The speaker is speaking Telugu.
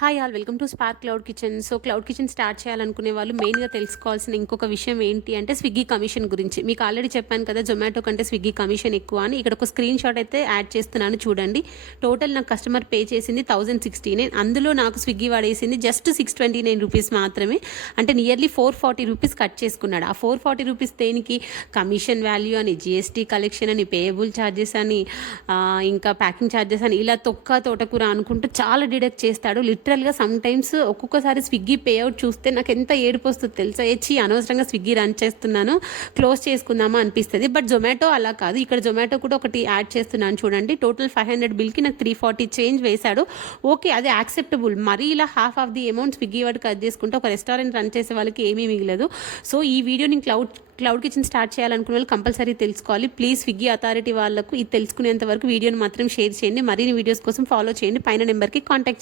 Hi all welcome to spark cloud kitchen. So cloud kitchen start చేయాలనుకునే వాళ్ళు మెయిన్గా తెలుసుకోవాల్సిన ఇంకొక విషయం ఏంటి అంటే స్విగ్గీ కమిషన్ గురించి. మీకు ఆల్రెడీ చెప్పాను కదా, జొమాటో కంటే స్విగ్గీ కమిషన్ ఎక్కువ అని. ఇక్కడ ఒక స్క్రీన్ షాట్ అయితే యాడ్ చేస్తున్నాను చూడండి. టోటల్ నాకు కస్టమర్ పే చేసింది 1069, అందులో నాకు స్విగ్గీ వాడేసింది జస్ట్ 629 రూపీస్ మాత్రమే. అంటే నియర్లీ 440 రూపీస్ కట్ చేసుకున్నాడు. ఆ 440 రూపీస్ దేనికి? కమిషన్ వాల్యూ అని, జిఎస్టీ కలెక్షన్ అని, పేయబుల్ ఛార్జెస్ అని, ఇంకా ప్యాకింగ్ ఛార్జెస్ అని, ఇలా తొక్క తోటకూర అనుకుంటూ చాలా డిడక్ట్ చేస్తాడు. లిటరల్గా సమ్ టైమ్స్ ఒక్కొక్కసారి స్విగ్గీ పేఅవుట్ చూస్తే నాకు ఎంత ఏడుపు వస్తుంది తెలుసా. అనవసరంగా స్విగ్గీ రన్ చేస్తున్నాను, క్లోజ్ చేసుకుందామా అనిపిస్తుంది. బట్ జొమాటో అలా కాదు. ఇక్కడ జొమాటో కూడా ఒకటి యాడ్ చేస్తున్నాను చూడండి. టోటల్ 500 బిల్కి నాకు 340 చేంజ్ వేశాడు. ఓకే, అది యాక్సెప్టబుల్. మరీ ఇలా half of the amount Swiggy వాడు కట్ చేసుకుంటే ఒక రెస్టారెంట్ రన్ చేసే వాళ్ళకి ఏమీ మిగలదు. సో ఈ వీడియో నేను క్లౌడ్ కిచెన్ స్టార్ట్ చేయాలనుకునే వాళ్ళు కంపల్సరీ తెలుసుకోవాలి. ప్లీజ్ స్విగ్గీ అథారిటీ వాళ్ళకు ఇది తెలుసుకునేంత వరకు వీడియోని మాత్రం షేర్ చేయండి. మరిన్ని వీడియోస్ కోసం ఫాలో చేయండి. పైన నెంబర్కి కాంటాక్ట్